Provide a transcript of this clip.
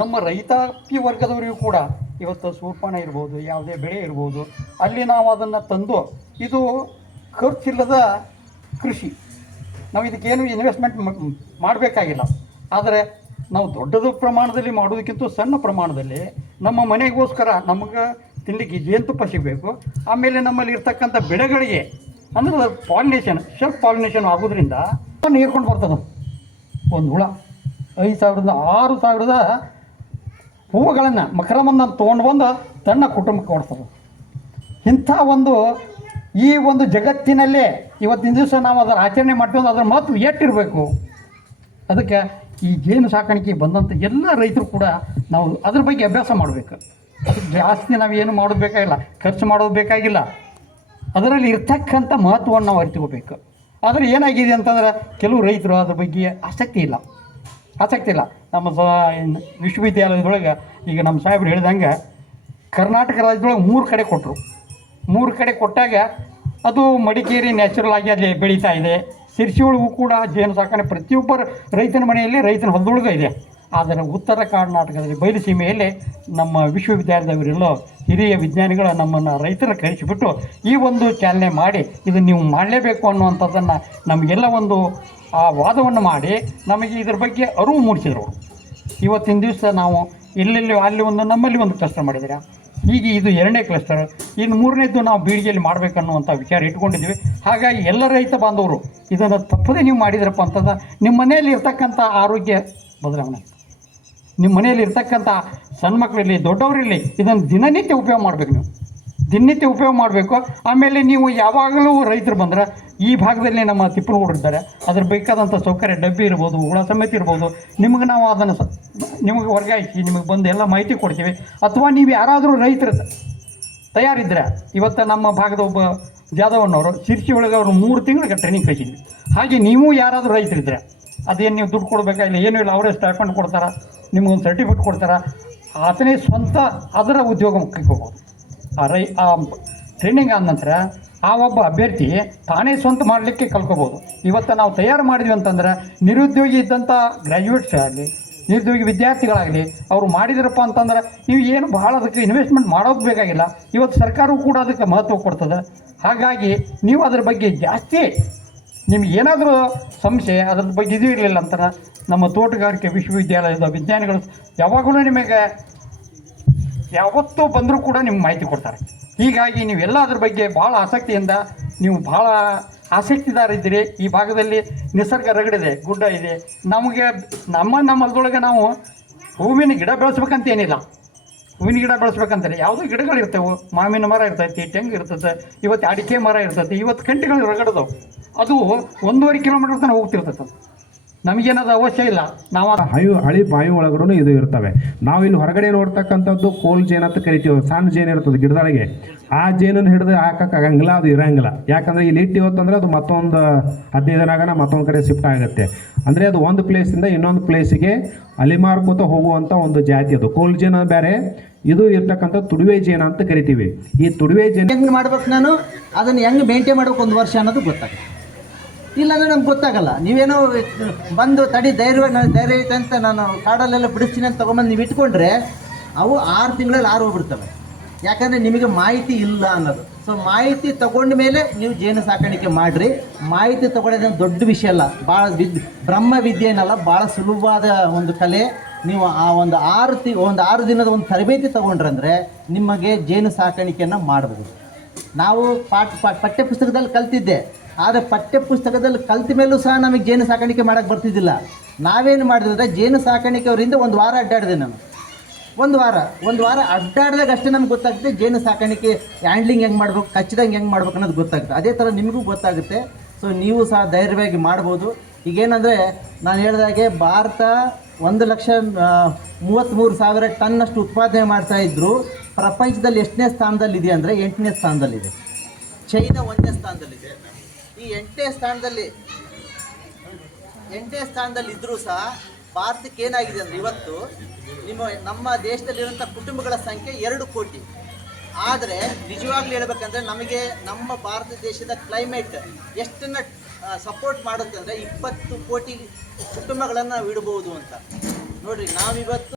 ನಮ್ಮ ರೈತಾಪಿ ವರ್ಗದವರಿಗೂ ಕೂಡ ಇವತ್ತು ಸೂರ್ಪಾನ ಇರ್ಬೋದು, ಯಾವುದೇ ಬೆಳೆ ಇರ್ಬೋದು, ಅಲ್ಲಿ ನಾವು ಅದನ್ನು ತಂದು ಇದು ಖರ್ಚಿಲ್ಲದ ಕೃಷಿ. ನಾವು ಇದಕ್ಕೇನು ಇನ್ವೆಸ್ಟ್ಮೆಂಟ್ ಮಾಡಬೇಕಾಗಿಲ್ಲ. ಆದರೆ ನಾವು ದೊಡ್ಡದು ಪ್ರಮಾಣದಲ್ಲಿ ಮಾಡೋದಕ್ಕಿಂತ ಸಣ್ಣ ಪ್ರಮಾಣದಲ್ಲಿ ನಮ್ಮ ಮನೆಗೋಸ್ಕರ ನಮಗೆ ತಿನ್ನಲಿಕ್ಕೆ ಜೇನುತುಪ್ಪ ಸಿಗಬೇಕು ಆಮೇಲೆ ನಮ್ಮಲ್ಲಿ ಇರ್ತಕ್ಕಂಥ ಬೆಳೆಗಳಿಗೆ ಅಂದರೆ ಪಾಲಿನೇಷನ್ ಸೆಲ್ಫ್ ಪಾಲಿನೇಷನ್ ಆಗೋದ್ರಿಂದ ನೀರ್ಕೊಂಡು ಬರ್ತದೆ. ಒಂದು ಹುಳ. ಐದು ಸಾವಿರದ ಆರು ಸಾವಿರದ ಹೂವುಗಳನ್ನು ಮಕರಮನ್ನ ತೊಗೊಂಡು ಬಂದು ತನ್ನ ಕುಟುಂಬಕ್ಕೆ ಕೊಡ್ತದೆ ಇಂಥ ಒಂದು ಈ ಒಂದು ಜಗತ್ತಿನಲ್ಲೇ ಇವತ್ತಿನ ದಿವಸ ನಾವು ಅದರ ಆಚರಣೆ ಮಾಡ್ತೀವಿ ಅದರ ಮಹತ್ವ ಎಷ್ಟಿರಬೇಕು? ಅದಕ್ಕೆ ಈ ಜೇನು ಸಾಕಾಣಿಕೆ ಬಂದಂಥ ಎಲ್ಲ ರೈತರು ಕೂಡ ನಾವು ಅದ್ರ ಬಗ್ಗೆ ಅಭ್ಯಾಸ ಮಾಡಬೇಕು. ಜಾಸ್ತಿ ನಾವು ಏನು ಮಾಡೋದು ಬೇಕಾಗಿಲ್ಲ, ಖರ್ಚು ಮಾಡೋದು ಬೇಕಾಗಿಲ್ಲ. ಅದರಲ್ಲಿ ಇರ್ತಕ್ಕಂಥ ಮಹತ್ವವನ್ನು ನಾವು ಅರಿತುಕೋಬೇಕು. ಆದರೆ ಏನಾಗಿದೆ ಅಂತಂದ್ರೆ ಕೆಲವು ರೈತರು ಅದ್ರ ಬಗ್ಗೆ ಆಸಕ್ತಿ ಇಲ್ಲ. ಆಸಕ್ತಿ ಇಲ್ಲ ನಮ್ಮ ಸ ವಿಶ್ವವಿದ್ಯಾಲಯದೊಳಗೆ ಈಗ ನಮ್ಮ ಸಾಹೇಬ್ರು ಹೇಳಿದಂಗೆ ಕರ್ನಾಟಕ ರಾಜ್ಯದೊಳಗೆ ಮೂರು ಕಡೆ ಕೊಟ್ಟರು ಮೂರು ಕಡೆ ಕೊಟ್ಟಾಗ ಅದು ಮಡಿಕೇರಿ ನ್ಯಾಚುರಲ್ ಆಗಿ ಅಲ್ಲಿ ಬೆಳೀತಾ ಇದೆ. ಸಿರ್ಸಿ ಒಳಗೂ ಕೂಡ ಜೇನು ಸಾಕಣೆ ಪ್ರತಿಯೊಬ್ಬರ ರೈತನ ಮನೆಯಲ್ಲಿ ರೈತನ ಹೊಲದೊಳಗೂ ಇದೆ. ಆದರೆ ಉತ್ತರ ಕರ್ನಾಟಕದಲ್ಲಿ ಬಯಲುಸೀಮೆಯಲ್ಲಿ ನಮ್ಮ ವಿಶ್ವವಿದ್ಯಾಲಯದವರೆಲ್ಲೋ ಹಿರಿಯ ವಿಜ್ಞಾನಿಗಳು ನಮ್ಮನ್ನು ರೈತರ ಕರೆಸಿಬಿಟ್ಟು ಈ ಒಂದು ಚಾಲನೆ ಮಾಡಿ ಇದನ್ನು ನೀವು ಮಾಡಲೇಬೇಕು ಅನ್ನುವಂಥದ್ದನ್ನು ನಮಗೆಲ್ಲ ಒಂದು, ಆ ವಾದವನ್ನು ಮಾಡಿ ನಮಗೆ ಇದ್ರ ಬಗ್ಗೆ ಅರಿವು ಮೂಡಿಸಿದರು. ಇವತ್ತಿನ ದಿವಸ ನಾವು ಎಲ್ಲೆಲ್ಲಿ ಅಲ್ಲಿ ಒಂದು ನಮ್ಮಲ್ಲಿ ಒಂದು ಕ್ಲಸ್ಟರ್ ಮಾಡಿದ್ದೀರಾ? ಈಗ ಇದು ಎರಡನೇ ಕ್ಲಸ್ಟರ್ ಇನ್ನು ಮೂರನೇದ್ದು ನಾವು ಬೀಳಿಗೆಯಲ್ಲಿ ಮಾಡಬೇಕನ್ನುವಂಥ ವಿಚಾರ ಇಟ್ಕೊಂಡಿದ್ವಿ ಹಾಗಾಗಿ ಎಲ್ಲ ರೈತ ಬಾಂಧವರು ಇದನ್ನು ತಪ್ಪದೇ ನೀವು ಮಾಡಿದ್ರಪ್ಪ ಅಂತಂದ್ರೆ ನಿಮ್ಮ ಮನೆಯಲ್ಲಿ ಇರ್ತಕ್ಕಂಥ ಆರೋಗ್ಯ ಬದಲಾವಣೆ. ನಿಮ್ಮ ಮನೆಯಲ್ಲಿ ಇರ್ತಕ್ಕಂಥ ಸಣ್ಣ ಮಕ್ಕಳಿರಲಿ ದೊಡ್ಡವರಿರಲಿ, ಇದನ್ನು ದಿನನಿತ್ಯ ಉಪಯೋಗ ಮಾಡಬೇಕು ನೀವು. ದಿನನಿತ್ಯ ಉಪಯೋಗ ಮಾಡಬೇಕು. ಆಮೇಲೆ ನೀವು ಯಾವಾಗಲೂ ರೈತರು ಬಂದ್ರೆ ಈ ಭಾಗದಲ್ಲಿ ನಮ್ಮ ತಿಪ್ಪನಗೌಡರು ಇರ್ತಾರೆ ಅದ್ರ ಬೇಕಾದಂಥ ಸೌಕರ್ಯ, ಡಬ್ಬಿ ಇರ್ಬೋದು, ಹುಳ ಸಮೇತ ಇರ್ಬೋದು. ನಿಮಗೆ ನಾವು ಅದನ್ನು ಸ, ನಿಮಗೆ ವರ್ಗಾಯಿಸಿ ನಿಮಗೆ ಬಂದು ಎಲ್ಲ ಮಾಹಿತಿ ಕೊಡ್ತೀವಿ. ಅಥವಾ ನೀವು ಯಾರಾದರೂ ರೈತರು ತಯಾರಿದ್ರೆ, ಇವತ್ತು ನಮ್ಮ ಭಾಗದ ಒಬ್ಬ ಜಾದವಣ್ಣವರು ಶಿರ್ಸಿ ಒಳಗೆ ಅವರು ಮೂರು ತಿಂಗಳಿಗೆ ಟ್ರೈನಿಂಗ್ ಕಳಿಸಿದ್ವಿ. ಹಾಗೆ ನೀವು ಯಾರಾದರೂ ರೈತರಿದ್ರೆ ಅದೇನು ನೀವು ದುಡ್ಡು ಕೊಡಬೇಕಾಗಿಲ್ಲ ಏನೂ ಇಲ್ಲ, ಅವರೇ ಸ್ಟೈಫಂಡ್ ಕೊಡ್ತಾರೆ ನಿಮ್ಗೊಂದು ಸರ್ಟಿಫಿಕೇಟ್ ಕೊಡ್ತಾರೆ. ಆತನೇ ಸ್ವಂತ ಅದರ ಉದ್ಯೋಗ ಮುಖಕ್ಕೆ ಹೋಗೋದು. ಆ ರೈ, ಆ ಟ್ರೈನಿಂಗ್ ಆದ ನಂತರ ಆ ಒಬ್ಬ ಅಭ್ಯರ್ಥಿ ತಾನೇ ಸ್ವಂತ ಮಾಡಲಿಕ್ಕೆ ಕಲ್ಕೋಬೋದು. ಇವತ್ತು ನಾವು ತಯಾರು ಮಾಡಿದ್ವಿ ಅಂತಂದ್ರೆ ನಿರುದ್ಯೋಗಿ ಇದ್ದಂಥ ಗ್ರ್ಯಾಜುಯೇಟ್ಸ್ ಆಗಲಿ, ನಿರುದ್ಯೋಗಿ ವಿದ್ಯಾರ್ಥಿಗಳಾಗಲಿ, ಅವರು ಮಾಡಿದ್ರಪ್ಪ ಅಂತಂದ್ರೆ ನೀವು ಏನು ಭಾಳ ಅದಕ್ಕೆ ಇನ್ವೆಸ್ಟ್ಮೆಂಟ್ ಮಾಡೋದು ಬೇಕಾಗಿಲ್ಲ. ಇವತ್ತು ಸರ್ಕಾರವು ಕೂಡ ಅದಕ್ಕೆ ಮಹತ್ವ ಕೊಡ್ತದೆ. ಹಾಗಾಗಿ ನೀವು ಅದರ ಬಗ್ಗೆ ಜಾಸ್ತಿ ನಿಮ್ಗೆ ಏನಾದರೂ ಸಂಶಯ ಅದ್ರ ಬಗ್ಗೆ ಇದು ಇರಲಿಲ್ಲ ಅಂತಾರೆ, ನಮ್ಮ ತೋಟಗಾರಿಕೆ ವಿಶ್ವವಿದ್ಯಾಲಯದ ವಿಜ್ಞಾನಿಗಳು ಯಾವಾಗಲೂ ನಿಮಗೆ ಯಾವತ್ತೂ ಬಂದರೂ ಕೂಡ ನಿಮ್ಗೆ ಮಾಹಿತಿ ಕೊಡ್ತಾರೆ. ಹೀಗಾಗಿ ನೀವೆಲ್ಲ ಅದ್ರ ಬಗ್ಗೆ ಭಾಳ ಆಸಕ್ತಿಯಿಂದ, ನೀವು ಭಾಳ ಆಸಕ್ತಿದಾರಿದ್ದೀರಿ ಈ ಭಾಗದಲ್ಲಿ ನಿಸರ್ಗ ರಗಡಿದೆ, ಗುಡ್ಡ ಇದೆ. ನಮಗೆ ನಮ್ಮ ನಮ್ಮ ಹೊಲದೊಳಗೆ ನಾವು ಹೂವಿನ ಗಿಡ ಬೆಳೆಸ್ಬೇಕಂತ ಏನಿಲ್ಲ ಹೂವಿನ ಗಿಡ ಬೆಳೆಸ್ಬೇಕಂತಾರೆ ಯಾವುದೋ ಗಿಡಗಳು ಇರ್ತವೆ ಮಾವಿನ ಮರ ಇರ್ತೈತಿ, ತೆಂಗು ಇರ್ತೈತೆ, ಇವತ್ತು ಅಡಿಕೆ ಮರ ಇರ್ತೈತಿ, ಇವತ್ತು ಕಂಟಿಗಳು ರಗಡದವು ಅದು ಒಂದೂವರೆ ಕಿಲೋಮೀಟರ್ ತನಕ ಹೋಗ್ತಿರ್ತೈತೆ ನಮಗೇನದು ಅವಶ್ಯ ಇಲ್ಲ. ನಾವು ಹಯು ಹಳಿ ಬಾವಿ ಒಳಗಡೆ ಇದು ಇರ್ತವೆ. ನಾವು ಇಲ್ಲಿ ಹೊರಗಡೆ ನೋಡ್ತಕ್ಕಂಥದ್ದು ಕೋಲ್ ಜೇನು ಅಂತ ಕರಿತೀವಿ ಸಣ್ಣ ಜೇನು ಇರ್ತದೆ ಗಿಡದೊಳಗೆ. ಆ ಜೇನನ್ನು ಹಿಡಿದು ಹಾಕಕ್ಕೆ ಆಗಂಗಿಲ್ಲ ಅದು ಇರಂಗಿಲ್ಲ. ಯಾಕಂದ್ರೆ ಇಲ್ಲಿ ಇಟ್ಟು ಇವತ್ತಂದ್ರೆ ಅದು ಮತ್ತೊಂದು ಹದಿನೈದು ದಿನ ಮತ್ತೊಂದು ಕಡೆ ಶಿಫ್ಟ್ ಆಗುತ್ತೆ. ಅಂದರೆ ಅದು ಒಂದು ಪ್ಲೇಸಿಂದ ಇನ್ನೊಂದು ಪ್ಲೇಸಿಗೆ ಅಲಿಮಾರ್ಕೋತ ಹೋಗುವಂಥ ಒಂದು ಜಾತಿ ಅದು. ಕೋಲ್ ಜೇನು ಬೇರೆ ಇದು ಇರ್ತಕ್ಕಂಥ ತುಡುವೆ ಜೇನು ಅಂತ ಕರಿತೀವಿ. ಈ ತುಡುವೆ ಜೇನು ಹೆಂಗೆ ಮಾಡ್ಬೇಕು ನಾನು? ಅದನ್ನು ಹೆಂಗೆ ಮೇಂಟೈನ್ ಮಾಡ್ಬೇಕು ಒಂದು ವರ್ಷ ಅನ್ನೋದು ಗೊತ್ತಾಗುತ್ತೆ. ಇಲ್ಲಾಂದ್ರೆ ನಮ್ಗೆ ಗೊತ್ತಾಗಲ್ಲ. ನೀವೇನೋ ಬಂದು ತಡಿ, ಧೈರ್ಯ ಧೈರ್ಯ ಐತೆ ಅಂತ ನಾನು ಕಾಡಲ್ಲೆಲ್ಲ ಬಿಡಿಸ್ತೀನಿ ಅಂತ ತೊಗೊಂಬಂದು ನೀವು ಇಟ್ಕೊಂಡ್ರೆ ಅವು ಆರು ತಿಂಗಳಲ್ಲಿ ಆರು ಹೋಗ್ಬಿಡ್ತವೆ. ಯಾಕಂದರೆ ನಿಮಗೆ ಮಾಹಿತಿ ಇಲ್ಲ ಅನ್ನೋದು. ಸೊ ಮಾಹಿತಿ ತಗೊಂಡ ಮೇಲೆ ನೀವು ಜೇನು ಸಾಕಾಣಿಕೆ ಮಾಡಿರಿ. ಮಾಹಿತಿ ತಗೊಳ್ಳೋದೇನು ದೊಡ್ಡ ವಿಷಯ ಅಲ್ಲ. ಭಾಳ ವಿದ್ ಬ್ರಹ್ಮ ವಿದ್ಯೆ ಏನಲ್ಲ ಭಾಳ ಸುಲಭವಾದ ಒಂದು ಕಲೆ. ನೀವು ಆ ಒಂದು ಆರು ತಿ, ಒಂದು ಆರು ದಿನದ ಒಂದು ತರಬೇತಿ ತೊಗೊಂಡ್ರಂದರೆ ನಿಮಗೆ ಜೇನು ಸಾಕಾಣಿಕೆಯನ್ನು ಮಾಡಬಹುದು ನಾವು ಪಾಠ ಪಾಠ ಪಠ್ಯ ಪುಸ್ತಕದಲ್ಲಿ ಕಲ್ತಿದ್ದೆ. ಆದರೆ ಪಠ್ಯ ಪುಸ್ತಕದಲ್ಲಿ ಕಲ್ತ ಮೇಲೂ ಸಹ ನಮಗೆ ಜೇನು ಸಾಕಾಣಿಕೆ ಮಾಡೋಕ್ಕೆ ಬರ್ತಿದ್ದಿಲ್ಲ. ನಾವೇನು ಮಾಡಿದ್ರೆ ಜೇನು ಸಾಕಾಣಿಕೆ ಅವರಿಂದ ಒಂದು ವಾರ ಅಡ್ಡಾಡಿದೆ ನಾನು. ಒಂದು ವಾರ ಒಂದು ವಾರ ಅಡ್ಡಾಡಿದಾಗ ಅಷ್ಟೇ ನಮ್ಗೆ ಗೊತ್ತಾಗುತ್ತೆ ಜೇನು ಸಾಕಾಣಿಕೆ ಹ್ಯಾಂಡ್ಲಿಂಗ್ ಹೆಂಗೆ ಮಾಡ್ಬೇಕು, ಕಚ್ಚಿದಂಗೆ ಹೆಂಗೆ ಮಾಡ್ಬೇಕು ಅನ್ನೋದು ಗೊತ್ತಾಗುತ್ತೆ. ಅದೇ ಥರ ನಿಮಗೂ ಗೊತ್ತಾಗುತ್ತೆ. ಸೊ ನೀವು ಸಹ ಧೈರ್ಯವಾಗಿ ಮಾಡ್ಬೋದು. ಈಗೇನಂದರೆ ನಾನು ಹೇಳಿದಾಗೆ ಭಾರತ ಒಂದು ಲಕ್ಷ ಮೂವತ್ತ್ಮೂರು ಸಾವಿರ ಟನ್ನಷ್ಟು ಉತ್ಪಾದನೆ ಇದ್ದರು ಪ್ರಪಂಚದಲ್ಲಿ ಎಷ್ಟನೇ ಸ್ಥಾನದಲ್ಲಿದೆ ಅಂದರೆ ಎಂಟನೇ ಸ್ಥಾನದಲ್ಲಿದೆ. ಚೈನಾ ಒಂದನೇ ಸ್ಥಾನದಲ್ಲಿದೆ. ಈ ಎಂಟನೇ ಸ್ಥಾನದಲ್ಲಿ ಎಂಟನೇ ಸ್ಥಾನದಲ್ಲಿ ಇದ್ದರೂ ಸಹ ಭಾರತಕ್ಕೆ ಏನಾಗಿದೆ ಅಂದರೆ ಇವತ್ತು ನಿಮ್ಮ, ನಮ್ಮ ದೇಶದಲ್ಲಿರುವಂಥ ಕುಟುಂಬಗಳ ಸಂಖ್ಯೆ ಎರಡು ಕೋಟಿ. ಆದರೆ ನಿಜವಾಗ್ಲೂ ಹೇಳ್ಬೇಕಂದ್ರೆ ನಮಗೆ ನಮ್ಮ ಭಾರತ ದೇಶದ ಕ್ಲೈಮೇಟ್ ಎಷ್ಟನ್ನ ಸಪೋರ್ಟ್ ಮಾಡುತ್ತೆ ಅಂದರೆ ಇಪ್ಪತ್ತು ಕೋಟಿ ಕುಟುಂಬಗಳನ್ನು ನಾವು ಅಂತ. ನೋಡ್ರಿ, ನಾವಿವತ್ತು